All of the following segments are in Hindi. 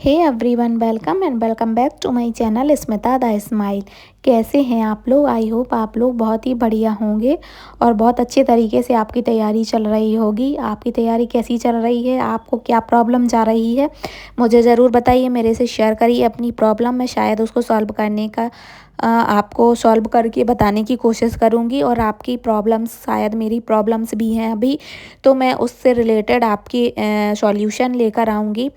Hey everyone, welcome back to my channel Smita the smile. कैसे हैं आप लोग? आई होप आप लोग बहुत ही बढ़िया होंगे और बहुत अच्छे तरीके से आपकी तैयारी चल रही होगी। आपकी तैयारी कैसी चल रही है? आपको क्या प्रॉब्लम जा रही है? मुझे ज़रूर बताइए, मेरे से शेयर करिए अपनी प्रॉब्लम। मैं शायद उसको सॉल्व करने का आपको सॉल्व करके बताने की कोशिश करूँगी। और आपकी प्रॉब्लम्स शायद मेरी प्रॉब्लम्स भी हैं अभी, तो मैं उससे रिलेटेड आपकी सॉल्यूशन लेकर आऊँगी।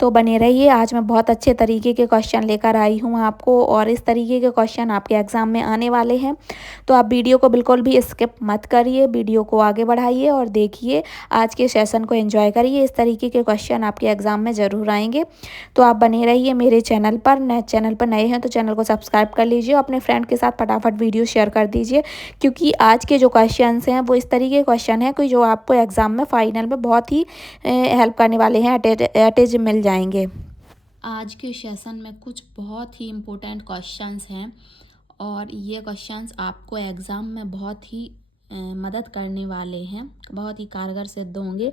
तो बने रहिए। आज मैं बहुत अच्छे तरीके के क्वेश्चन लेकर आई हूँ आपको, और इस तरीके के क्वेश्चन आपके एग्ज़ाम में आने वाले हैं। तो आप वीडियो को बिल्कुल भी स्किप मत करिए, वीडियो को आगे बढ़ाइए और देखिए। आज के सेशन को एंजॉय करिए। इस तरीके के क्वेश्चन आपके एग्ज़ाम में ज़रूर आएंगे। तो आप बने रहिए मेरे चैनल पर। चैनल पर नए हैं तो चैनल को सब्सक्राइब कर लीजिए, अपने फ्रेंड के साथ फटाफट वीडियो शेयर कर दीजिए, क्योंकि आज के जो क्वेश्चन हैं वो इस तरीके के क्वेश्चन हैं कि जो आपको एग्ज़ाम में फाइनल में बहुत ही हेल्प करने वाले हैं, अटैच मिल जाएंगे। आज के सेशन में कुछ बहुत ही इम्पोर्टेंट क्वेश्चंस हैं और ये क्वेश्चंस आपको एग्ज़ाम में बहुत ही मदद करने वाले हैं, बहुत ही कारगर सिद्ध होंगे।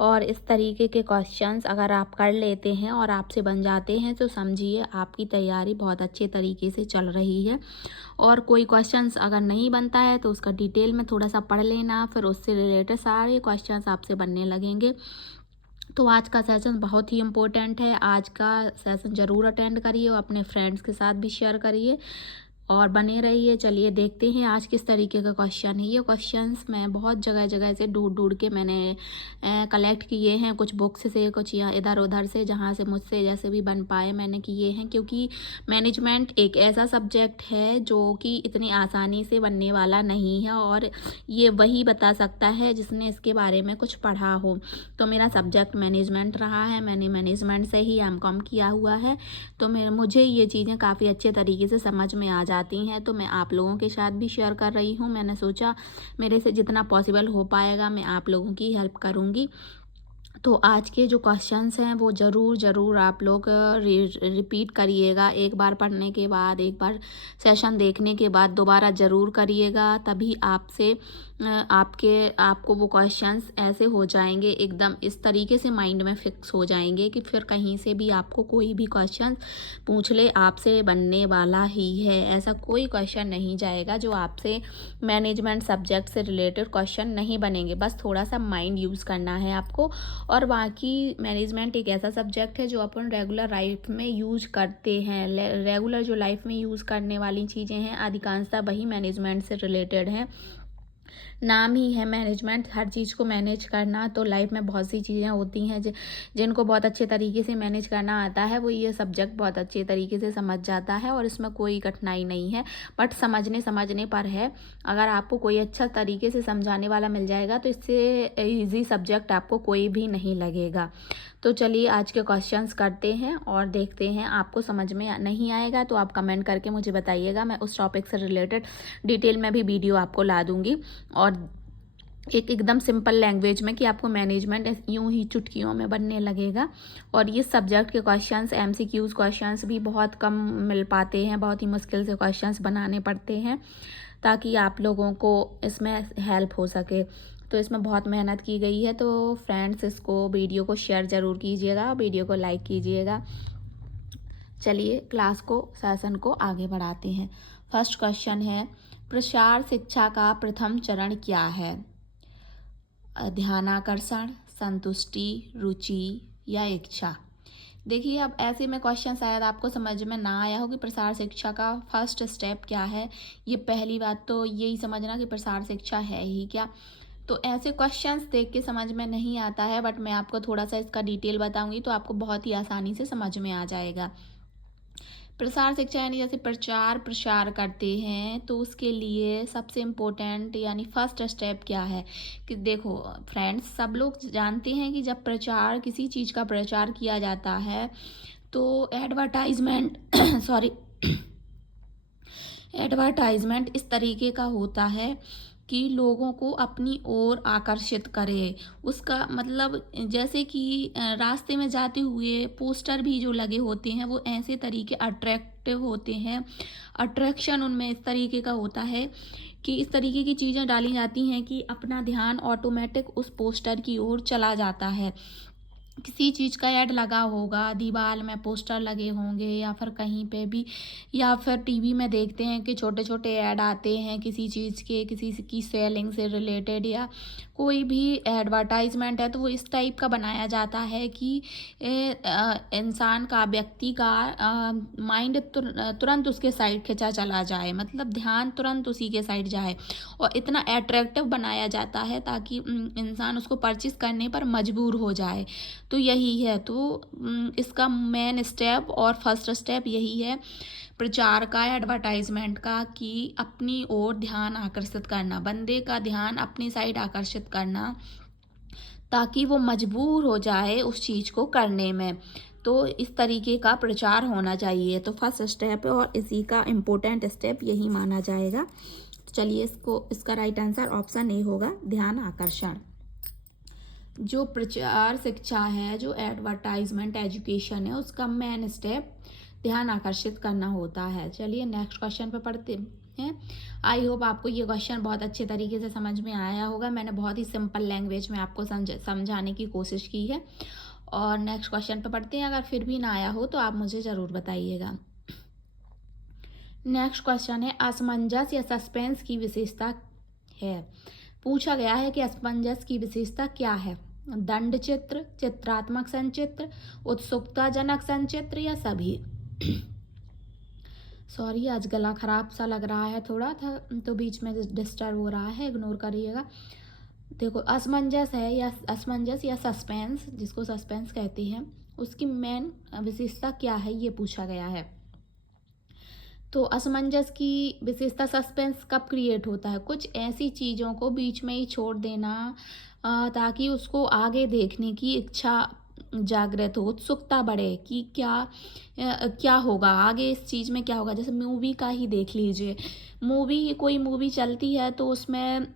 और इस तरीके के क्वेश्चंस अगर आप कर लेते हैं और आपसे बन जाते हैं तो समझिए आपकी तैयारी बहुत अच्छे तरीके से चल रही है। और कोई क्वेश्चंस अगर नहीं बनता है तो उसका डिटेल में थोड़ा सा पढ़ लेना, फिर उससे रिलेटेड सारे क्वेश्चंस आपसे बनने लगेंगे। तो आज का सेशन बहुत ही इम्पोर्टेंट है। आज का सेशन ज़रूर अटेंड करिए और अपने फ्रेंड्स के साथ भी शेयर करिए और बने रहिए। चलिए देखते हैं आज किस तरीके का क्वेश्चन है। ये क्वेश्चंस मैं बहुत जगह जगह से ढूंढ ढूंढ के मैंने कलेक्ट किए हैं, कुछ बुक्स से, कुछ यहाँ इधर उधर से, जहाँ से मुझसे जैसे भी बन पाए मैंने किए हैं। क्योंकि मैनेजमेंट एक ऐसा सब्जेक्ट है जो कि इतनी आसानी से बनने वाला नहीं है, और ये वही बता सकता है जिसने इसके बारे में कुछ पढ़ा हो। तो मेरा सब्जेक्ट मैनेजमेंट रहा है, मैंने मैनेजमेंट से ही एमकॉम किया हुआ है, तो मुझे ये चीज़ें काफ़ी अच्छे तरीके से समझ में आ जाती हैं। तो मैं आप लोगों के साथ भी शेयर कर रही हूँ। मैंने सोचा मेरे से जितना पॉसिबल हो पाएगा मैं आप लोगों की हेल्प करूँगी। तो आज के जो क्वेश्चंस हैं वो ज़रूर आप लोग रिपीट करिएगा। एक बार पढ़ने के बाद, एक बार सेशन देखने के बाद दोबारा ज़रूर करिएगा, तभी आपसे आपको वो क्वेश्चंस ऐसे हो जाएंगे, एकदम इस तरीके से माइंड में फिक्स हो जाएंगे कि फिर कहीं से भी आपको कोई भी क्वेश्चन पूछ ले, आपसे बनने वाला ही है। ऐसा कोई क्वेश्चन नहीं जाएगा जो आपसे मैनेजमेंट सब्जेक्ट से रिलेटेड क्वेश्चन नहीं बनेंगे। बस थोड़ा सा माइंड यूज़ करना है आपको। और बाकी मैनेजमेंट एक ऐसा सब्जेक्ट है जो अपन रेगुलर लाइफ में यूज करते हैं। रेगुलर जो लाइफ में यूज़ करने वाली चीज़ें हैं अधिकांशतः वही मैनेजमेंट से रिलेटेड हैं। नाम ही है मैनेजमेंट, हर चीज़ को मैनेज करना। तो लाइफ में बहुत सी चीज़ें होती हैं जिनको बहुत अच्छे तरीके से मैनेज करना आता है, वो ये सब्जेक्ट बहुत अच्छे तरीके से समझ जाता है और इसमें कोई कठिनाई नहीं है। बट समझने पर है। अगर आपको कोई अच्छा तरीके से समझाने वाला मिल जाएगा तो इससे ईजी सब्जेक्ट आपको कोई भी नहीं लगेगा। तो चलिए आज के क्वेश्चंस करते हैं और देखते हैं। आपको समझ में नहीं आएगा तो आप कमेंट करके मुझे बताइएगा, मैं उस टॉपिक से रिलेटेड डिटेल में भी वीडियो आपको ला दूंगी। और एकदम सिंपल लैंग्वेज में कि आपको मैनेजमेंट यूं ही चुटकियों में बनने लगेगा। और ये सब्जेक्ट के क्वेश्चंस, एमसीक्यूज क्वेश्चंस भी बहुत कम मिल पाते हैं, बहुत ही मुश्किल से क्वेश्चंस बनाने पड़ते हैं ताकि आप लोगों को इसमें हेल्प हो सके। तो इसमें बहुत मेहनत की गई है। तो फ्रेंड्स, इसको वीडियो को शेयर ज़रूर कीजिएगा, वीडियो को लाइक कीजिएगा। चलिए क्लास को, सेशन को आगे बढ़ाते हैं। फर्स्ट क्वेश्चन है, प्रसार शिक्षा का प्रथम चरण क्या है? ध्यानाकर्षण, संतुष्टि, रुचि या इच्छा? देखिए, अब ऐसे में क्वेश्चन शायद आपको समझ में ना आया हो कि प्रसार शिक्षा का फर्स्ट स्टेप क्या है। ये पहली बात तो यही समझना कि प्रसार शिक्षा है ही क्या। तो ऐसे क्वेश्चंस देख के समझ में नहीं आता है, बट मैं आपको थोड़ा सा इसका डिटेल बताऊंगी तो आपको बहुत ही आसानी से समझ में आ जाएगा। प्रसार शिक्षा यानी जैसे प्रचार प्रसार करते हैं, तो उसके लिए सबसे इम्पोर्टेंट यानी फर्स्ट स्टेप क्या है कि देखो फ्रेंड्स, सब लोग जानते हैं कि जब प्रचार, किसी चीज़ का प्रचार किया जाता है तो एडवर्टाइजमेंट सॉरी एडवर्टाइजमेंट इस तरीके का होता है कि लोगों को अपनी ओर आकर्षित करे। उसका मतलब जैसे कि रास्ते में जाते हुए पोस्टर भी जो लगे होते हैं वो ऐसे तरीके अट्रैक्टिव होते हैं। अट्रैक्शन उनमें इस तरीके का होता है कि इस तरीके की चीज़ें डाली जाती हैं कि अपना ध्यान ऑटोमेटिक उस पोस्टर की ओर चला जाता है। किसी चीज़ का ऐड लगा होगा, दीवार में पोस्टर लगे होंगे या फिर कहीं पे भी, या फिर टीवी में देखते हैं कि छोटे छोटे ऐड आते हैं किसी चीज़ के, किसी की सेलिंग से रिलेटेड, या कोई भी एडवर्टाइजमेंट है तो वो इस टाइप का बनाया जाता है कि इंसान का, व्यक्ति का माइंड तुरंत उसके साइड खिंचा चला जाए, मतलब ध्यान तुरंत उसी के साइड जाए, और इतना अट्रैक्टिव बनाया जाता है ताकि इंसान उसको परचेज करने पर मजबूर हो जाए। तो यही है, तो इसका मेन स्टेप और फर्स्ट स्टेप यही है प्रचार का, एडवर्टाइजमेंट का, कि अपनी ओर ध्यान आकर्षित करना, बंदे का ध्यान अपनी साइड आकर्षित करना, ताकि वो मजबूर हो जाए उस चीज़ को करने में। तो इस तरीके का प्रचार होना चाहिए। तो फर्स्ट स्टेप है और इसी का इम्पोर्टेंट स्टेप यही माना जाएगा। तो चलिए, इसका राइट आंसर ऑप्शन ए होगा, ध्यान आकर्षण। जो प्रचार शिक्षा है, जो एडवर्टाइजमेंट एजुकेशन है, उसका मेन स्टेप ध्यान आकर्षित करना होता है। चलिए नेक्स्ट क्वेश्चन पे पढ़ते हैं। आई होप आपको ये क्वेश्चन बहुत अच्छे तरीके से समझ में आया होगा। मैंने बहुत ही सिंपल लैंग्वेज में आपको समझाने की कोशिश की है। और नेक्स्ट क्वेश्चन पे पढ़ते हैं। अगर फिर भी ना आया हो तो आप मुझे ज़रूर बताइएगा। नेक्स्ट क्वेश्चन है, असमंजस या सस्पेंस की विशेषता है। पूछा गया है कि असमंजस की विशेषता क्या है। दंड चित्र, चित्रात्मक संचित्र, उत्सुकताजनक संचित्र, या सभी। सॉरी, आज गला खराब सा लग रहा है थोड़ा था, तो बीच में डिस्टर्ब हो रहा है, इग्नोर करिएगा। देखो, असमंजस है या असमंजस या सस्पेंस, जिसको सस्पेंस कहते हैं, उसकी मेन विशेषता क्या है, ये पूछा गया है। तो असमंजस की विशेषता, सस्पेंस कब क्रिएट होता है, कुछ ऐसी चीज़ों को बीच में ही छोड़ देना ताकि उसको आगे देखने की इच्छा जागृत हो, उत्सुकता बढ़े कि क्या होगा आगे, इस चीज़ में क्या होगा। जैसे मूवी का ही देख लीजिए, कोई मूवी चलती है तो उसमें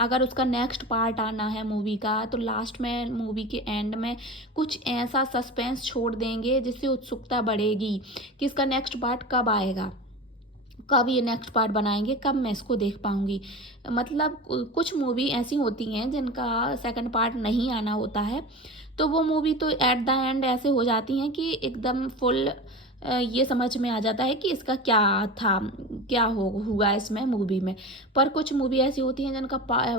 अगर उसका नेक्स्ट पार्ट आना है मूवी का, तो लास्ट में मूवी के एंड में कुछ ऐसा सस्पेंस छोड़ देंगे जिससे उत्सुकता बढ़ेगी कि इसका नेक्स्ट पार्ट कब आएगा, कब ये नेक्स्ट पार्ट बनाएंगे, कब मैं इसको देख पाऊँगी। मतलब कुछ मूवी ऐसी होती हैं जिनका सेकंड पार्ट नहीं आना होता है, तो वो मूवी तो एट द एंड ऐसे हो जाती हैं कि एकदम फुल ये समझ में आ जाता है कि इसका क्या था, क्या हुआ इसमें मूवी में। पर कुछ मूवी ऐसी होती हैं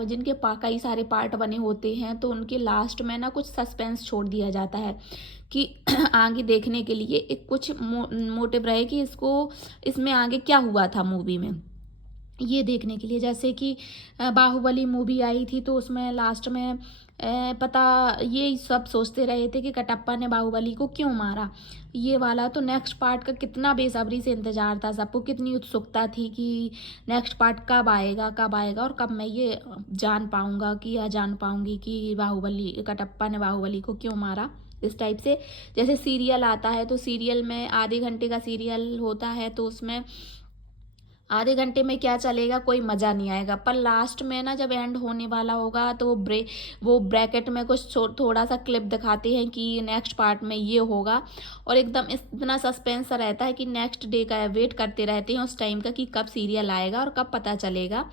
जिनके कई सारे पार्ट बने होते हैं, तो उनके लास्ट में ना कुछ सस्पेंस छोड़ दिया जाता है कि आगे देखने के लिए एक कुछ मोटिव रहे कि इसमें आगे क्या हुआ था मूवी में, ये देखने के लिए। जैसे कि बाहुबली मूवी आई थी, तो उसमें लास्ट में पता ये सब सोचते रहे थे कि कटप्पा ने बाहुबली को क्यों मारा, ये वाला। तो नेक्स्ट पार्ट का कितना बेसब्री से इंतज़ार था सबको, कितनी उत्सुकता थी कि नेक्स्ट पार्ट कब आएगा, और कब मैं ये जान पाऊँगा या जान पाऊँगी कि कटप्पा ने बाहुबली को क्यों मारा, इस टाइप से। जैसे सीरियल आता है, तो सीरियल में आधे घंटे का सीरियल होता है, तो उसमें आधे घंटे में क्या चलेगा, कोई मज़ा नहीं आएगा। पर लास्ट में ना जब एंड होने वाला होगा, तो वो ब्रैकेट में कुछ थोड़ा सा क्लिप दिखाते हैं कि नेक्स्ट पार्ट में ये होगा, और एकदम इतना सस्पेंस रहता है कि नेक्स्ट डे का वेट करते रहते हैं उस टाइम का कि कब सीरियल आएगा और कब पता चलेगा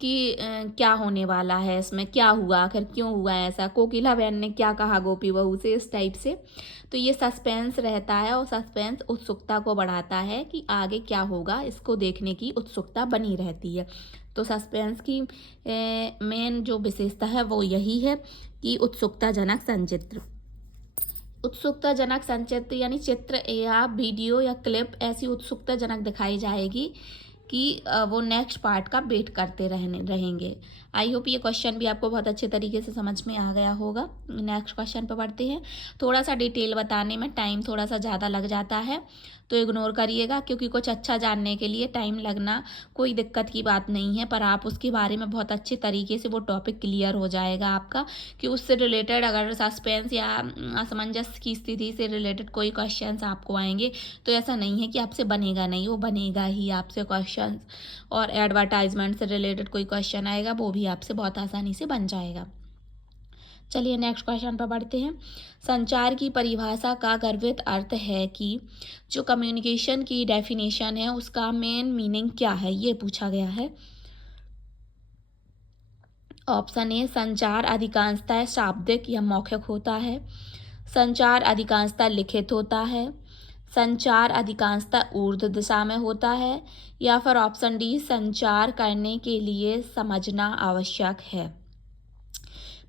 कि क्या होने वाला है, इसमें क्या हुआ, आखिर क्यों हुआ ऐसा, कोकिला बहन ने क्या कहा गोपी बहू से, इस टाइप से। तो ये सस्पेंस रहता है, और सस्पेंस उत्सुकता को बढ़ाता है कि आगे क्या होगा, इसको देखने की उत्सुकता बनी रहती है। तो सस्पेंस की मेन जो विशेषता है वो यही है कि उत्सुकताजनक संचित्र यानी चित्र या वीडियो या क्लिप ऐसी उत्सुकताजनक दिखाई जाएगी कि वो नेक्स्ट पार्ट का वेट करते रहेंगे। आई होप ये क्वेश्चन भी आपको बहुत अच्छे तरीके से समझ में आ गया होगा। नेक्स्ट क्वेश्चन पर बढ़ते हैं। थोड़ा सा डिटेल बताने में टाइम थोड़ा सा ज़्यादा लग जाता है, तो इग्नोर करिएगा, क्योंकि कुछ अच्छा जानने के लिए टाइम लगना कोई दिक्कत की बात नहीं है, पर आप उसके बारे में बहुत अच्छे तरीके से वो टॉपिक क्लियर हो जाएगा आपका, कि उससे रिलेटेड अगर सस्पेंस या असमंजस की स्थिति से रिलेटेड कोई क्वेश्चंस आपको आएंगे, तो ऐसा नहीं है कि आपसे बनेगा नहीं, वो बनेगा ही आपसे क्वेश्चन। और एडवर्टाइजमेंट से रिलेटेड कोई क्वेश्चन आएगा, वो भी आपसे बहुत आसानी से बन जाएगा। चलिए नेक्स्ट क्वेश्चन पर बढ़ते हैं। संचार की परिभाषा का गर्भित अर्थ है कि जो कम्युनिकेशन की डेफिनेशन है उसका मेन मीनिंग क्या है, ये पूछा गया है। ऑप्शन ए, संचार अधिकांशतः शाब्दिक या मौखिक होता है। संचार अधिकांशतः लिखित होता है, संचार अधिकांशतः ऊर्ध्व दिशा में होता है, या फिर ऑप्शन डी संचार करने के लिए समझना आवश्यक है।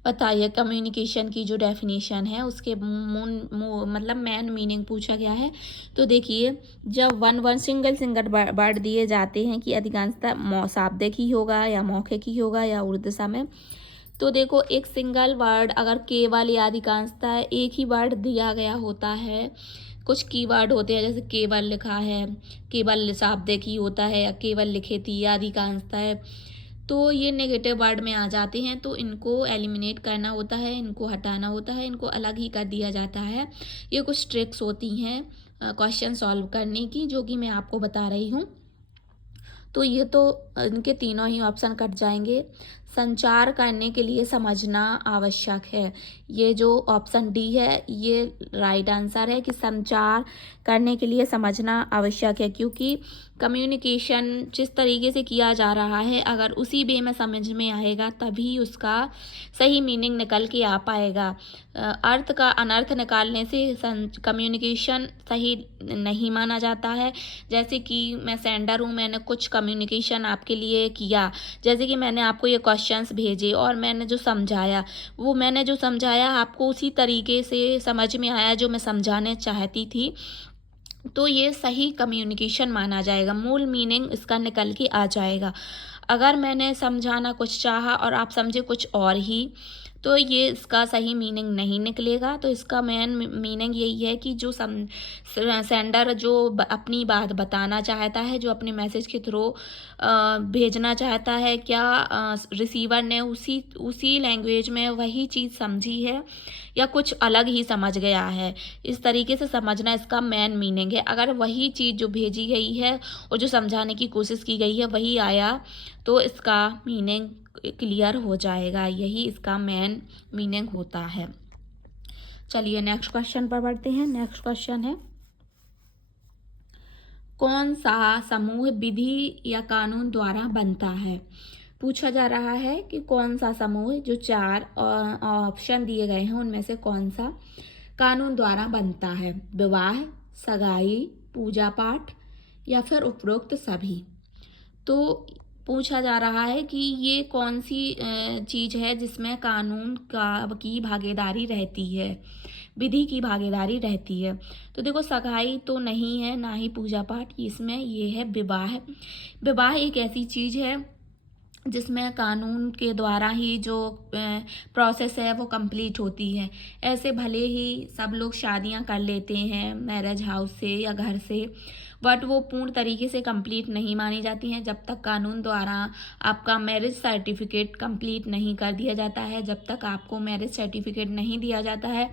बताइए कम्युनिकेशन की जो डेफिनेशन है उसके मतलब मेन मीनिंग पूछा गया है। तो देखिए, जब वन सिंगल वर्ड दिए जाते हैं कि अधिकांशतः शाब्दिक ही होगा या मौखिक ही होगा या ऊर्ध्व दिशा में, तो देखो एक सिंगल वर्ड अगर केवल या अधिकांशतः एक ही वर्ड दिया गया होता है, कुछ कीवर्ड होते हैं जैसे केवल लिखा है, केवल शाब्दिक ही होता है, या केवल लिखित ही या अधिकांशतः है, तो ये नेगेटिव वर्ड में आ जाते हैं, तो इनको एलिमिनेट करना होता है, इनको हटाना होता है, इनको अलग ही कर दिया जाता है। ये कुछ ट्रिक्स होती हैं क्वेश्चन सॉल्व करने की, जो कि मैं आपको बता रही हूँ। तो ये तो इनके तीनों ही ऑप्शन कट जाएंगे। संचार करने के लिए समझना आवश्यक है, ये जो ऑप्शन डी है ये राइट आंसर है कि संचार करने के लिए समझना आवश्यक है, क्योंकि कम्युनिकेशन जिस तरीके से किया जा रहा है अगर उसी वे में समझ में आएगा तभी उसका सही मीनिंग निकल के आ पाएगा। अर्थ का अनर्थ निकालने से कम्युनिकेशन सही नहीं माना जाता है। जैसे कि मैं सेंडर हूँ, मैंने कुछ कम्युनिकेशन आपके लिए किया, जैसे कि मैंने आपको ये क्वेश्चंस भेजे और मैंने जो समझाया, वो मैंने जो समझाया आपको उसी तरीके से समझ में आया जो मैं समझाने चाहती थी, तो ये सही कम्युनिकेशन माना जाएगा, मूल मीनिंग इसका निकल के आ जाएगा। अगर मैंने समझाना कुछ चाहा और आप समझे कुछ और ही, तो ये इसका सही मीनिंग नहीं निकलेगा। तो इसका मेन मीनिंग यही है कि जो सेंडर जो अपनी बात बताना चाहता है, जो अपने मैसेज के थ्रू भेजना चाहता है, क्या रिसीवर ने उसी लैंग्वेज में वही चीज़ समझी है या कुछ अलग ही समझ गया है, इस तरीके से समझना इसका मेन मीनिंग है। अगर वही चीज़ जो भेजी गई है और जो समझाने की कोशिश की गई है वही आया, तो इसका मीनिंग क्लियर हो जाएगा, यही इसका मेन मीनिंग होता है। चलिए नेक्स्ट क्वेश्चन पर बढ़ते हैं। नेक्स्ट क्वेश्चन है, कौन सा समूह विधि या कानून द्वारा बनता है? पूछा जा रहा है कि कौन सा समूह, जो 4 ऑप्शन दिए गए हैं उनमें से कौन सा कानून द्वारा बनता है? विवाह, सगाई, पूजा पाठ या फिर उपरोक्त सभी। तो पूछा जा रहा है कि ये कौन सी चीज़ है जिसमें कानून की भागीदारी रहती है, विधि की भागीदारी रहती है। तो देखो सगाई तो नहीं है, ना ही पूजा पाठ, इसमें ये है विवाह। विवाह एक ऐसी चीज़ है जिसमें कानून के द्वारा ही जो प्रोसेस है वो कंप्लीट होती है। ऐसे भले ही सब लोग शादियां कर लेते हैं मैरिज हाउस से या घर से, बट वो पूर्ण तरीके से कंप्लीट नहीं मानी जाती हैं जब तक कानून द्वारा आपका मैरिज सर्टिफिकेट कंप्लीट नहीं कर दिया जाता है। जब तक आपको मैरिज सर्टिफिकेट नहीं दिया जाता है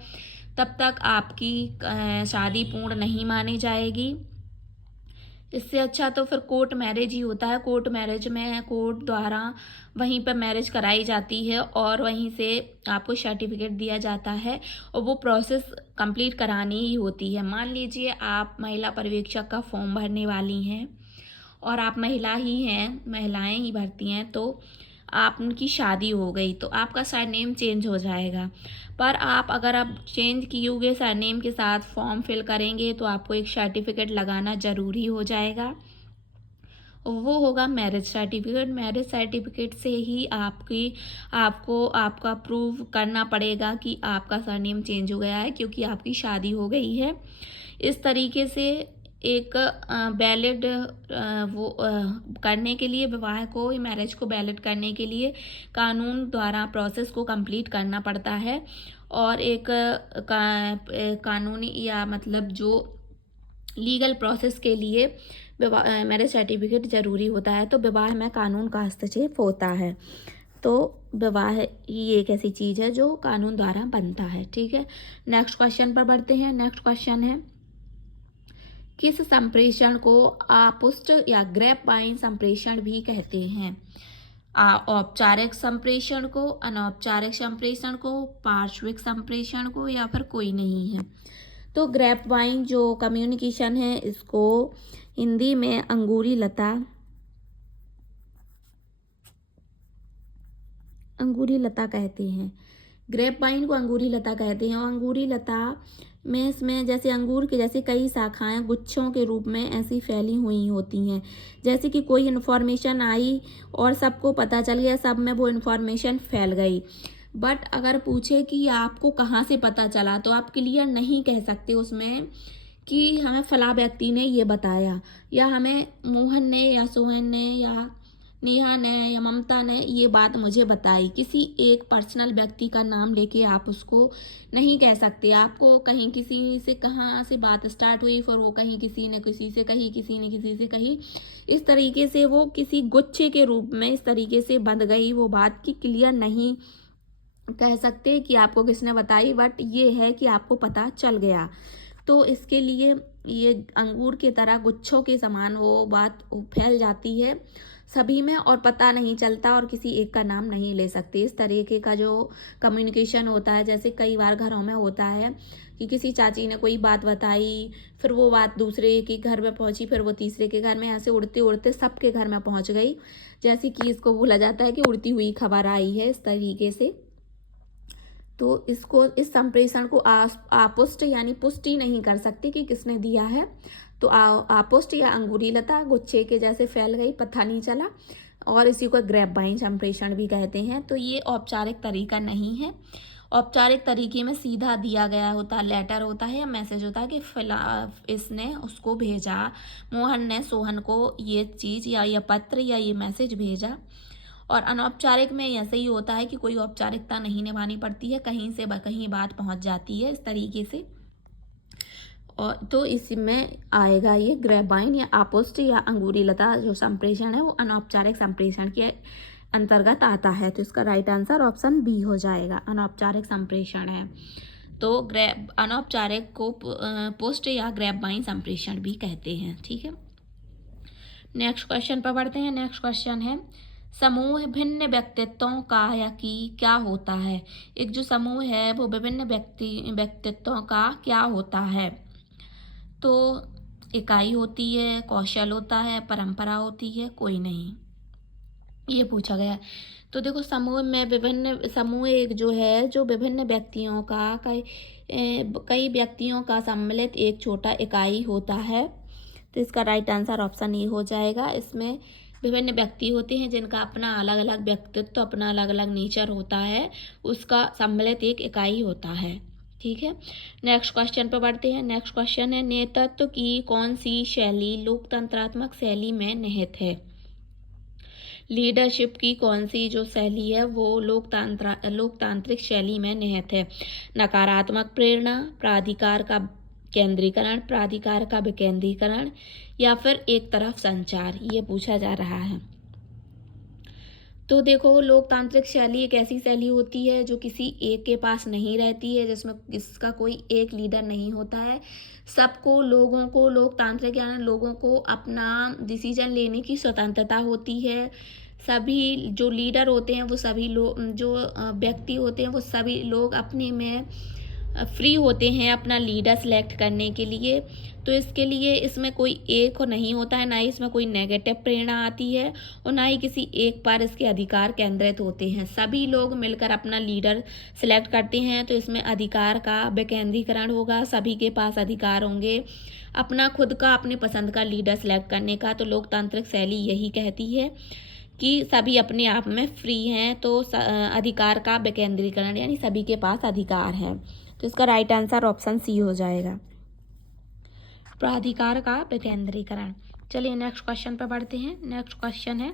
तब तक आपकी शादी पूर्ण नहीं मानी जाएगी। इससे अच्छा तो फिर कोर्ट मैरिज ही होता है। कोर्ट मैरिज में कोर्ट द्वारा वहीं पर मैरिज कराई जाती है और वहीं से आपको सर्टिफिकेट दिया जाता है और वो प्रोसेस कंप्लीट करानी ही होती है। मान लीजिए आप महिला पर्यवेक्षक का फॉर्म भरने वाली हैं और आप महिला ही हैं, महिलाएं ही भरती हैं, तो आप उनकी शादी हो गई तो आपका सरनेम चेंज हो जाएगा। पर अगर आप चेंज किए हुए सरनेम के साथ फॉर्म फिल करेंगे तो आपको एक सर्टिफिकेट लगाना ज़रूरी हो जाएगा, वो होगा मैरिज सर्टिफिकेट। मैरिज सर्टिफिकेट से ही आपको आपका प्रूव करना पड़ेगा कि आपका सरनेम चेंज हो गया है, क्योंकि आपकी शादी हो गई है। इस तरीके से एक वैलिड करने के लिए, विवाह को, मैरिज को वैलिड करने के लिए कानून द्वारा प्रोसेस को कंप्लीट करना पड़ता है और एक कानूनी या मतलब जो लीगल प्रोसेस के लिए मैरिज सर्टिफिकेट ज़रूरी होता है। तो विवाह में कानून का हस्तक्षेप होता है। तो विवाह ही एक ऐसी चीज़ है जो कानून द्वारा बनता है। ठीक है, नेक्स्ट क्वेश्चन पर बढ़ते हैं। नेक्स्ट क्वेश्चन है, किस संप्रेषण को आपुष्ट या ग्रेपवाइन संप्रेषण भी कहते हैं? औपचारिक संप्रेषण को, अनौपचारिक संप्रेषण को, पार्श्विक संप्रेषण को, या फिर कोई नहीं है। तो ग्रेपवाइन जो कम्युनिकेशन है इसको हिंदी में अंगूरी लता कहते हैं। ग्रेप वाइन को अंगूरी लता कहते हैं। और अंगूरी लता में इसमें जैसे अंगूर के जैसे कई शाखाएं गुच्छों के रूप में ऐसी फैली हुई होती हैं। जैसे कि कोई इन्फॉर्मेशन आई और सबको पता चल गया, सब में वो इन्फॉर्मेशन फैल गई। बट अगर पूछे कि आपको कहाँ से पता चला, तो आप क्लियर नहीं कह सकते उसमें कि हमें फला व्यक्ति ने ये बताया, या हमें मोहन ने या सोहन ने या नेहा ने या ममता ने ये बात मुझे बताई। किसी एक पर्सनल व्यक्ति का नाम लेके आप उसको नहीं कह सकते। आपको कहीं किसी से कहाँ से बात स्टार्ट हुई, फिर वो कहीं किसी ने किसी से कही, किसी ने किसी से कही, इस तरीके से वो किसी गुच्छे के रूप में इस तरीके से बंध गई वो बात की क्लियर नहीं कह सकते कि आपको किसने बताई, बट ये है कि आपको पता चल गया। तो इसके लिए ये अंगूर की तरह गुच्छों के समान वो बात फैल जाती है सभी में और पता नहीं चलता और किसी एक का नाम नहीं ले सकते। इस तरीके का जो कम्युनिकेशन होता है, जैसे कई बार घरों में होता है कि किसी चाची ने कोई बात बताई, फिर वो बात दूसरे के घर में पहुंची, फिर वो तीसरे के घर में, ऐसे उड़ते उड़ते सबके घर में पहुंच गई। जैसे कि इसको बोला जाता है कि उड़ती हुई खबर आई है, इस तरीके से। तो इसको इस संप्रेषण को आपुष्ट यानी पुष्टि नहीं कर सकती कि किसने दिया है। तो आपुष्ट या अंगूरी लता गुच्छे के जैसे फैल गई, पता नहीं चला, और इसी को ग्रेप वाइन संप्रेषण भी कहते हैं। तो ये औपचारिक तरीका नहीं है। औपचारिक तरीके में सीधा दिया गया होता लेटर होता है या मैसेज होता है कि फिला इसने उसको भेजा, मोहन ने सोहन को ये चीज़ या ये पत्र या ये मैसेज भेजा। और अनौपचारिक में ऐसे ही होता है कि कोई औपचारिकता नहीं निभानी पड़ती है, कहीं से कहीं बात पहुंच जाती है इस तरीके से। और तो इसमें आएगा ये ग्रेप वाइन या आपुष्ट या अंगूरी लता जो संप्रेषण है वो अनौपचारिक संप्रेषण के अंतर्गत आता है। तो इसका राइट आंसर ऑप्शन बी हो जाएगा, अनौपचारिक संप्रेषण है। तो अनौपचारिक को पोस्ट या ग्रेप वाइन संप्रेषण भी कहते हैं। ठीक है, नेक्स्ट क्वेश्चन पर बढ़ते हैं। नेक्स्ट क्वेश्चन है समूह भिन्न व्यक्तित्वों का या कि क्या होता है। एक जो समूह है वो विभिन्न व्यक्तित्वों का क्या होता है। तो इकाई होती है, कौशल होता है, परंपरा होती है, कोई नहीं, ये पूछा गया। तो देखो समूह एक जो है जो विभिन्न व्यक्तियों का कई व्यक्तियों का सम्मिलित एक छोटा इकाई होता है। तो इसका राइट आंसर ऑप्शन ए हो जाएगा। इसमें विभिन्न व्यक्ति होते हैं जिनका अपना अलग अलग व्यक्तित्व, अपना अलग अलग नेचर होता है, उसका सम्मिलित एक इकाई होता है। ठीक है, नेक्स्ट क्वेश्चन पर बढ़ते हैं। नेक्स्ट क्वेश्चन है नेतृत्व की कौन सी शैली लोकतंत्रात्मक शैली में निहित है। लीडरशिप की कौन सी जो शैली है वो लोकतांत्रिक शैली में निहित है। नकारात्मक प्रेरणा, प्राधिकार का केंद्रीकरण, प्राधिकार का विकेंद्रीकरण, या फिर एक तरफ संचार, ये पूछा जा रहा है। तो देखो लोकतांत्रिक शैली एक ऐसी शैली होती है जो किसी एक के पास नहीं रहती है, जिसमें इसका कोई एक लीडर नहीं होता है। सबको लोगों को लोकतांत्रिक यानी लोगों को अपना डिसीजन लेने की स्वतंत्रता होती है। सभी जो लीडर होते हैं वो सभी लोग जो व्यक्ति होते हैं वो सभी लोग अपने में फ्री होते हैं अपना लीडर सेलेक्ट करने के लिए। तो इसके लिए इसमें कोई एक नहीं होता है, ना ही इसमें कोई नेगेटिव प्रेरणा आती है और ना ही किसी एक पर इसके अधिकार केंद्रित होते हैं। सभी लोग मिलकर अपना लीडर सेलेक्ट करते हैं। तो इसमें अधिकार का विकेंद्रीकरण होगा, सभी के पास अधिकार होंगे अपना खुद का अपने पसंद का लीडर सेलेक्ट करने का। तो लोकतांत्रिक शैली यही कहती है कि सभी अपने आप में फ्री हैं। तो अधिकार का विकेंद्रीकरण यानी सभी के पास अधिकार है। तो इसका राइट आंसर ऑप्शन सी हो जाएगा, प्राधिकार का विकेंद्रीकरण। चलिए नेक्स्ट क्वेश्चन पर बढ़ते हैं। नेक्स्ट क्वेश्चन है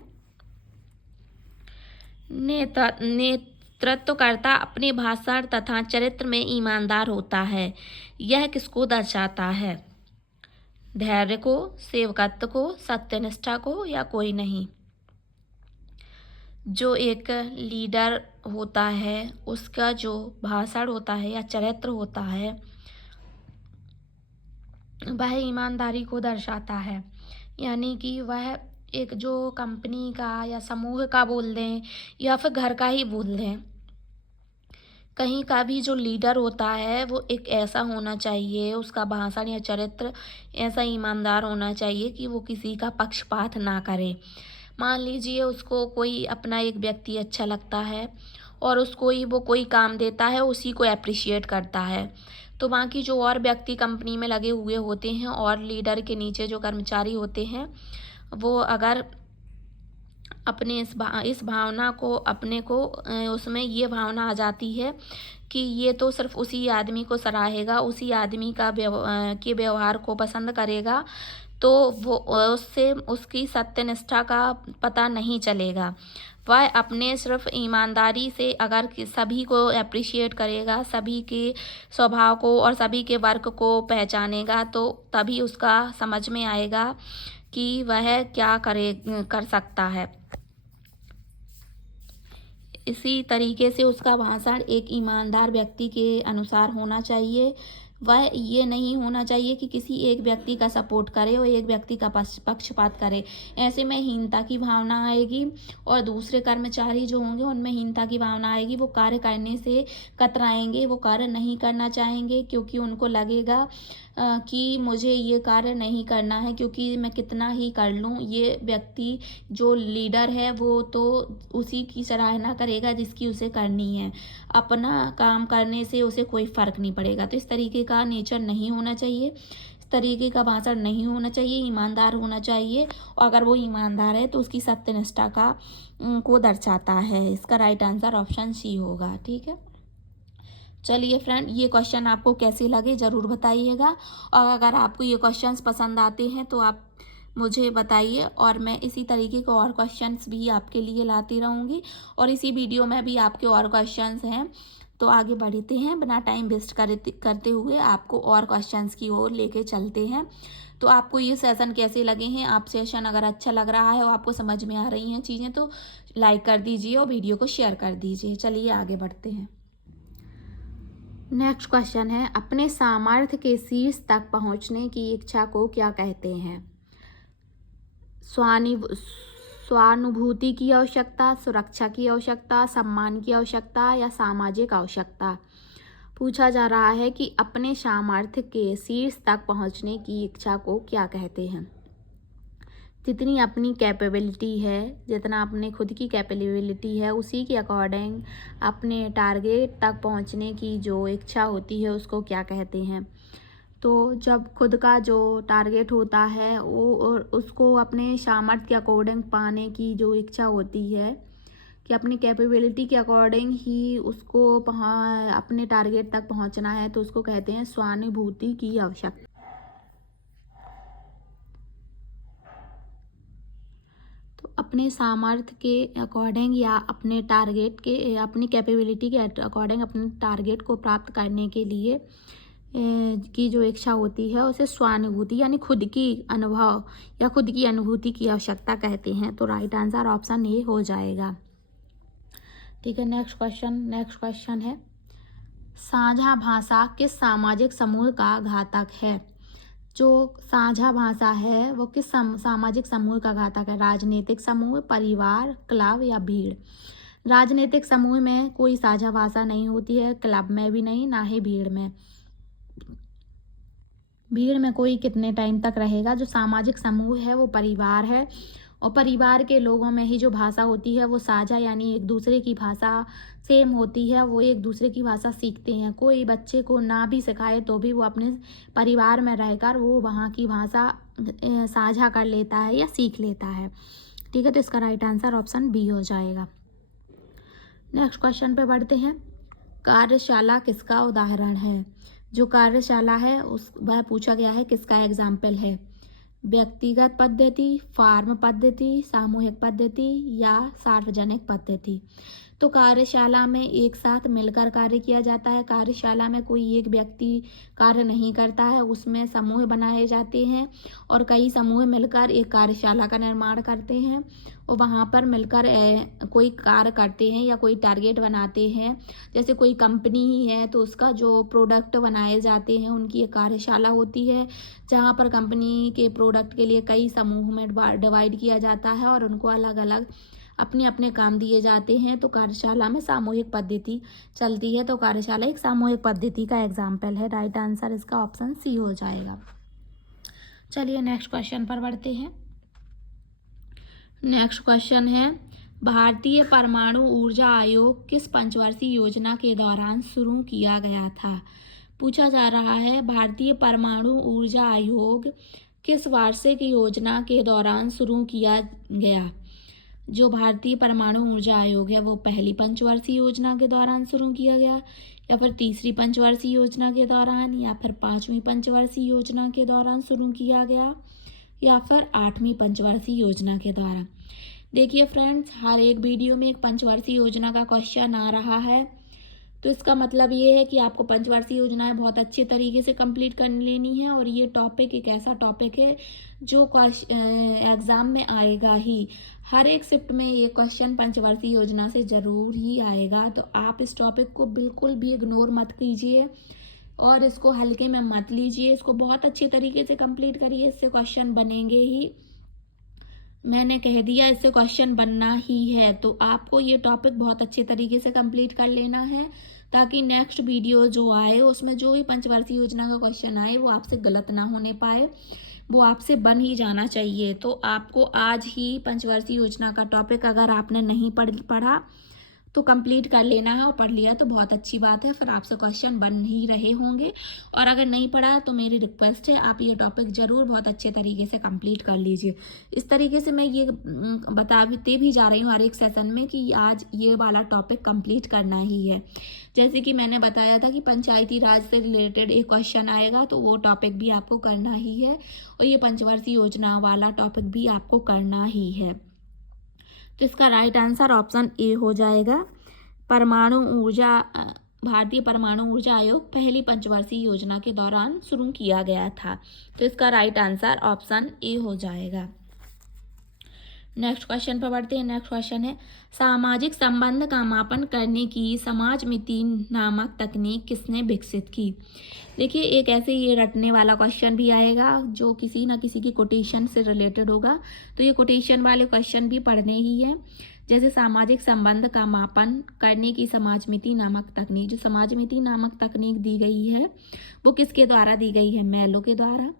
नेतृत्वकर्ता अपने भाषण तथा चरित्र में ईमानदार होता है, यह किसको दर्शाता है। धैर्य को, सेवकत्व को, सत्यनिष्ठा को, या कोई नहीं। जो एक लीडर होता है उसका जो भाषण होता है या चरित्र होता है वह ईमानदारी को दर्शाता है। यानी कि वह एक जो कंपनी का या समूह का बोल दें या फिर घर का ही बोल दें, कहीं का भी जो लीडर होता है वो एक ऐसा होना चाहिए, उसका भाषण या चरित्र ऐसा ईमानदार होना चाहिए कि वो किसी का पक्षपात ना करे। मान लीजिए उसको कोई अपना एक व्यक्ति अच्छा लगता है और उसको ही वो कोई काम देता है उसी को अप्रिशिएट करता है। तो बाकी जो और व्यक्ति कंपनी में लगे हुए होते हैं और लीडर के नीचे जो कर्मचारी होते हैं, वो अगर अपने इस भावना को अपने को उसमें ये भावना आ जाती है कि ये तो सिर्फ उसी आदमी को सराहेगा, उसी आदमी का के व्यवहार को पसंद करेगा, तो वो उससे उसकी सत्यनिष्ठा का पता नहीं चलेगा। वह अपने सिर्फ ईमानदारी से अगर सभी को अप्रिशिएट करेगा, सभी के स्वभाव को और सभी के वर्क को पहचानेगा, तो तभी उसका समझ में आएगा कि वह क्या कर सकता है। इसी तरीके से उसका भाषण एक ईमानदार व्यक्ति के अनुसार होना चाहिए। वह ये नहीं होना चाहिए कि किसी एक व्यक्ति का सपोर्ट करे और एक व्यक्ति का पक्षपात करे। ऐसे में हीनता की भावना आएगी और दूसरे कर्मचारी जो होंगे उनमें हीनता की भावना आएगी। वो कार्य करने से कतराएंगे, वो कार्य नहीं करना चाहेंगे, क्योंकि उनको लगेगा कि मुझे ये कार्य नहीं करना है, क्योंकि मैं कितना ही कर लूँ, ये व्यक्ति जो लीडर है वो तो उसी की सराहना करेगा जिसकी उसे करनी है, अपना काम करने से उसे कोई फ़र्क नहीं पड़ेगा। तो इस तरीके का नेचर नहीं होना चाहिए, इस तरीके का भाषण नहीं होना चाहिए, ईमानदार होना चाहिए। और अगर वो ईमानदार है तो उसकी सत्यनिष्ठा का को दर्शाता है। इसका राइट आंसर ऑप्शन सी होगा। ठीक है, चलिए फ्रेंड, ये क्वेश्चन आपको कैसे लगे ज़रूर बताइएगा, और अगर आपको ये क्वेश्चंस पसंद आते हैं तो आप मुझे बताइए, और मैं इसी तरीके के और क्वेश्चंस भी आपके लिए लाती रहूँगी। और इसी वीडियो में भी आपके और क्वेश्चंस हैं, तो आगे बढ़ते हैं, बिना टाइम वेस्ट करते हुए आपको और क्वेश्चंस की ओर लेके चलते हैं। तो आपको ये सेशन कैसे लगे हैं? आप सेशन अगर अच्छा लग रहा है और आपको समझ में आ रही हैं चीज़ें, तो लाइक कर दीजिए और वीडियो को शेयर कर दीजिए। चलिए आगे बढ़ते हैं। नेक्स्ट क्वेश्चन है, अपने सामर्थ्य के शीर्ष तक पहुंचने की इच्छा को क्या कहते हैं? स्वानुभूति की आवश्यकता, सुरक्षा की आवश्यकता, सम्मान की आवश्यकता या सामाजिक आवश्यकता। पूछा जा रहा है कि अपने सामर्थ्य के शीर्ष तक पहुंचने की इच्छा को क्या कहते हैं? जितनी अपनी कैपेबिलिटी है, जितना अपने खुद की कैपेबिलिटी है, उसी के अकॉर्डिंग अपने टारगेट तक पहुंचने की जो इच्छा होती है उसको क्या कहते हैं? तो जब खुद का जो टारगेट होता है वो उसको अपने सामर्थ्य के अकॉर्डिंग पाने की जो इच्छा होती है कि अपनी कैपेबिलिटी के अकॉर्डिंग ही उसको अपने टारगेट तक पहुंचना है, तो उसको कहते हैं स्वानुभूति की आवश्यकता। तो अपने सामर्थ्य के अकॉर्डिंग या अपने टारगेट के, अपनी कैपेबिलिटी के अकॉर्डिंग अपने टारगेट को प्राप्त करने के लिए की जो इच्छा होती है उसे स्वानुभूति यानी खुद की अनुभव या खुद की अनुभूति की आवश्यकता कहते हैं। तो राइट आंसर ऑप्शन ए हो जाएगा। ठीक है, नेक्स्ट क्वेश्चन है, साझा भाषा किस सामाजिक समूह का घातक है? जो साझा भाषा है वो किस सामाजिक समूह का घातक है? राजनीतिक समूह, परिवार, क्लब या भीड़? राजनीतिक समूह में कोई साझा भाषा नहीं होती है, क्लब में भी नहीं, ना ही भीड़ में। भीड़ में कोई कितने टाइम तक रहेगा? जो सामाजिक समूह है वो परिवार है, और परिवार के लोगों में ही जो भाषा होती है वो साझा यानी एक दूसरे की भाषा सेम होती है, वो एक दूसरे की भाषा सीखते हैं। कोई बच्चे को ना भी सिखाए तो भी वो अपने परिवार में रहकर वो वहाँ की भाषा साझा कर लेता है या सीख लेता है। ठीक है, तो इसका राइट आंसर ऑप्शन बी हो जाएगा। नेक्स्ट क्वेश्चन पे बढ़ते हैं, कार्यशाला किसका उदाहरण है? जो कार्यशाला है वह पूछा गया है किसका एग्जाम्पल है? व्यक्तिगत पद्धति, फार्म पद्धति, सामूहिक पद्धति या सार्वजनिक पद्धति? तो कार्यशाला में एक साथ मिलकर कार्य किया जाता है। कार्यशाला में कोई एक व्यक्ति कार्य नहीं करता है, उसमें समूह बनाए जाते हैं और कई समूह मिलकर एक कार्यशाला का निर्माण करते हैं और वहाँ पर मिलकर कोई कार्य करते हैं या कोई टारगेट बनाते हैं। जैसे कोई कंपनी ही है तो उसका जो प्रोडक्ट बनाए जाते हैं उनकी एक कार्यशाला होती है, जहाँ पर कंपनी के प्रोडक्ट के लिए कई समूह में डिवाइड किया जाता है और उनको अलग अलग अपने अपने काम दिए जाते हैं। तो कार्यशाला में सामूहिक पद्धति चलती है, तो कार्यशाला एक सामूहिक पद्धति का एग्जाम्पल है। राइट आंसर इसका ऑप्शन सी हो जाएगा। चलिए नेक्स्ट क्वेश्चन पर बढ़ते हैं। नेक्स्ट क्वेश्चन है, भारतीय परमाणु ऊर्जा आयोग किस पंचवर्षीय योजना के दौरान शुरू किया गया था? पूछा जा रहा है भारतीय परमाणु ऊर्जा आयोग किस वार्षिक योजना के दौरान शुरू किया गया। जो भारतीय परमाणु ऊर्जा आयोग है वो पहली पंचवर्षीय योजना के दौरान शुरू किया गया, या फिर तीसरी पंचवर्षीय योजना के दौरान, या फिर पांचवी पंचवर्षीय योजना के दौरान शुरू किया गया, या फिर आठवीं पंचवर्षीय योजना के दौरान। देखिए फ्रेंड्स, हर एक वीडियो में एक पंचवर्षीय योजना का क्वेश्चन आ रहा है, तो इसका मतलब ये है कि आपको पंचवर्षीय योजनाएं बहुत अच्छे तरीके से कंप्लीट कर लेनी है। और ये टॉपिक एक ऐसा टॉपिक है जो एग्ज़ाम में आएगा ही। हर एक शिफ्ट में ये क्वेश्चन पंचवर्षीय योजना से ज़रूर ही आएगा, तो आप इस टॉपिक को बिल्कुल भी इग्नोर मत कीजिए और इसको हल्के में मत लीजिए। इसको बहुत अच्छे तरीके से कंप्लीट करिए, इससे क्वेश्चन बनेंगे ही। मैंने कह दिया इससे क्वेश्चन बनना ही है, तो आपको ये टॉपिक बहुत अच्छे तरीके से कंप्लीट कर लेना है, ताकि नेक्स्ट वीडियो जो आए उसमें जो भी पंचवर्षीय योजना का क्वेश्चन आए वो आपसे गलत ना होने पाए, वो आपसे बन ही जाना चाहिए। तो आपको आज ही पंचवर्षीय योजना का टॉपिक अगर आपने नहीं पढ़ा तो कंप्लीट कर लेना है, और पढ़ लिया तो बहुत अच्छी बात है, फिर आपसे क्वेश्चन बन ही रहे होंगे। और अगर नहीं पढ़ा तो मेरी रिक्वेस्ट है आप ये टॉपिक ज़रूर बहुत अच्छे तरीके से कंप्लीट कर लीजिए। इस तरीके से मैं ये बताते भी जा रही हूँ हर एक सेशन में कि आज ये वाला टॉपिक कंप्लीट करना ही है। जैसे कि मैंने बताया था कि पंचायती राज से रिलेटेड एक क्वेश्चन आएगा, तो वो टॉपिक भी आपको करना ही है, और ये पंचवर्षीय योजना वाला टॉपिक भी आपको करना ही है। तो इसका राइट आंसर ऑप्शन ए हो जाएगा। भारतीय परमाणु ऊर्जा आयोग पहली पंचवर्षीय योजना के दौरान शुरू किया गया था, तो इसका राइट आंसर ऑप्शन ए हो जाएगा। नेक्स्ट क्वेश्चन पर बढ़ते हैं। नेक्स्ट क्वेश्चन है सामाजिक संबंध का मापन करने की समाजमिति नामक तकनीक किसने विकसित की। देखिए, एक ऐसे ये रटने वाला क्वेश्चन भी आएगा जो किसी ना किसी की कोटेशन से रिलेटेड होगा, तो ये कोटेशन वाले क्वेश्चन भी पढ़ने ही है। जैसे सामाजिक संबंध का मापन करने की समाजमिति नामक तकनीक, जो समाजमिति नामक तकनीक दी गई है वो किसके द्वारा दी गई है? मेलो के द्वारा,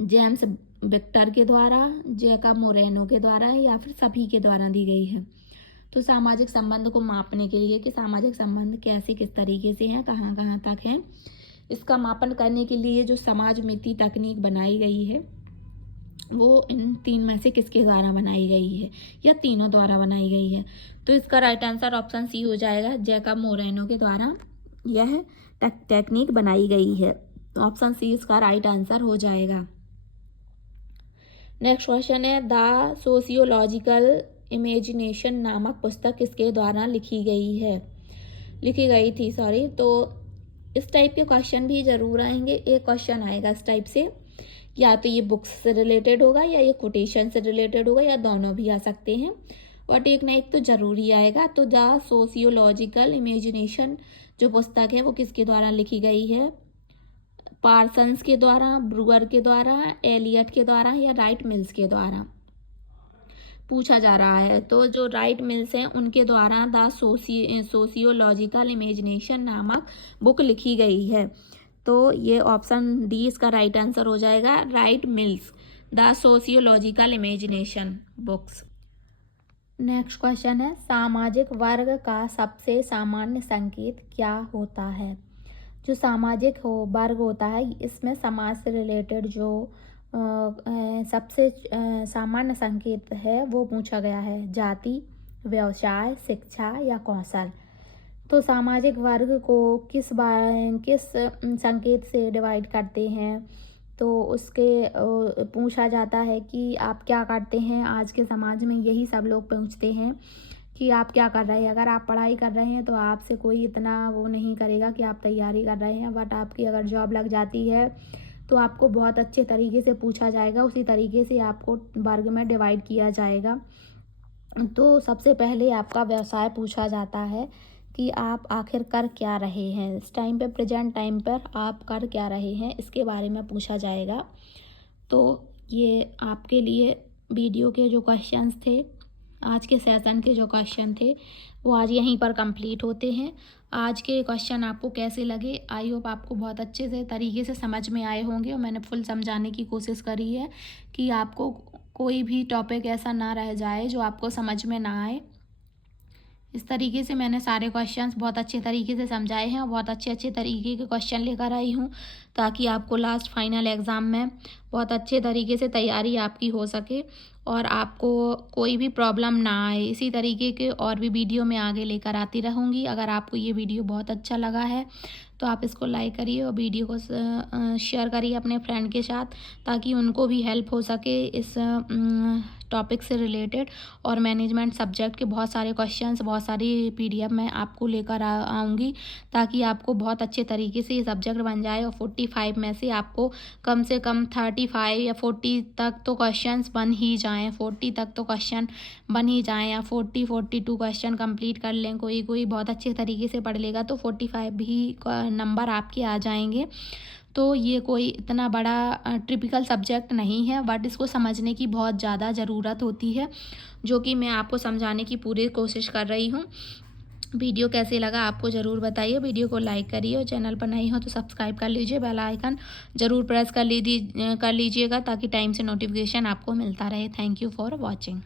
जेम्स विक्टर के द्वारा, जैकब मोरेनो के द्वारा, या फिर सभी के द्वारा दी गई है। तो सामाजिक संबंध को मापने के लिए कि सामाजिक संबंध कैसे किस तरीके से हैं, कहाँ कहाँ तक हैं, इसका मापन करने के लिए जो समाजमिति तकनीक बनाई गई है वो इन तीन में से किसके द्वारा बनाई गई है, या तीनों द्वारा बनाई गई है। तो इसका राइट आंसर ऑप्शन सी हो जाएगा, जैकब मोरेनो के द्वारा यह टेक्निक बनाई गई है। ऑप्शन सी इसका राइट आंसर हो जाएगा। नेक्स्ट क्वेश्चन है द सोशियोलॉजिकल इमेजिनेशन नामक पुस्तक किसके द्वारा लिखी गई थी। तो इस टाइप के क्वेश्चन भी ज़रूर आएंगे। एक क्वेश्चन आएगा इस टाइप से, या तो ये बुक्स से रिलेटेड होगा, या ये कोटेशन से रिलेटेड होगा, या दोनों भी आ सकते हैं, बट एक ना एक तो ज़रूरी आएगा। तो द सोशियोलॉजिकल इमेजिनेशन जो पुस्तक है वो किसके द्वारा लिखी गई है? पार्सन्स के द्वारा, ब्रूअर के द्वारा, एलियट के द्वारा, या राइट मिल्स के द्वारा पूछा जा रहा है। तो जो राइट मिल्स हैं उनके द्वारा द सोशियोलॉजिकल इमेजिनेशन नामक बुक लिखी गई है। तो ये ऑप्शन डी इसका राइट आंसर हो जाएगा, right mills, the sociological imagination books. Next question है सामाजिक वर्ग का सबसे सामान्य संकेत क्या होता है। जो सामाजिक वर्ग होता है इसमें समाज से रिलेटेड जो सबसे सामान्य संकेत है वो पूछा गया है, जाति, व्यवसाय, शिक्षा या कौशल। तो सामाजिक वर्ग को किस संकेत से डिवाइड करते हैं, तो उसके पूछा जाता है कि आप क्या करते हैं। आज के समाज में यही सब लोग पूछते हैं कि आप क्या कर रहे हैं। अगर आप पढ़ाई कर रहे हैं तो आपसे कोई इतना वो नहीं करेगा कि आप तैयारी कर रहे हैं, बट आपकी अगर जॉब लग जाती है तो आपको बहुत अच्छे तरीके से पूछा जाएगा, उसी तरीके से आपको वर्ग में डिवाइड किया जाएगा। तो सबसे पहले आपका व्यवसाय पूछा जाता है कि आप आखिर कर क्या रहे हैं, इस टाइम पे, प्रेजेंट टाइम पर आप कर क्या रहे हैं, इसके बारे में पूछा जाएगा। तो ये आपके लिए वीडियो के जो क्वेश्चंस थे, आज के सेशन के जो क्वेश्चन थे वो आज यहीं पर कंप्लीट होते हैं। आज के क्वेश्चन आपको कैसे लगे? आई होप आपको बहुत अच्छे से तरीके से समझ में आए होंगे, और मैंने फुल समझाने की कोशिश करी है कि आपको कोई भी टॉपिक ऐसा ना रह जाए जो आपको समझ में ना आए। इस तरीके से मैंने सारे क्वेश्चंस बहुत अच्छे तरीके से समझाए हैं और बहुत अच्छे अच्छे तरीके के क्वेश्चन लेकर आई हूँ, ताकि आपको लास्ट फाइनल एग्ज़ाम में बहुत अच्छे तरीके से तैयारी आपकी हो सके और आपको कोई भी प्रॉब्लम ना आए। इसी तरीके के और भी वीडियो मैं आगे लेकर आती रहूँगी। अगर आपको ये वीडियो बहुत अच्छा लगा है तो आप इसको लाइक करिए और वीडियो को शेयर करिए अपने फ्रेंड के साथ, ताकि उनको भी हेल्प हो सके इस टॉपिक से रिलेटेड। और मैनेजमेंट सब्जेक्ट के बहुत सारे क्वेश्चंस, बहुत सारी पीडीएफ मैं आपको लेकर आऊँगी, ताकि आपको बहुत अच्छे तरीके से ये सब्जेक्ट बन जाए और 45 में से आपको कम से कम 35 या 40 तक तो क्वेश्चंस बन ही जाएँ, 40 तक तो क्वेश्चन बन ही जाएँ, या 42 क्वेश्चन कंप्लीट कर लें। कोई कोई बहुत अच्छे तरीके से पढ़ लेगा तो 45 भी नंबर आपके आ जाएंगे। तो ये कोई इतना बड़ा टिपिकल सब्जेक्ट नहीं है, बट इसको समझने की बहुत ज़्यादा ज़रूरत होती है, जो कि मैं आपको समझाने की पूरी कोशिश कर रही हूँ। वीडियो कैसे लगा आपको ज़रूर बताइए। वीडियो को लाइक करिए और चैनल पर नए हो तो सब्सक्राइब कर लीजिए, बेल आइकन ज़रूर प्रेस कर लीजिएगा, ताकि टाइम से नोटिफिकेशन आपको मिलता रहे। Thank you for watching.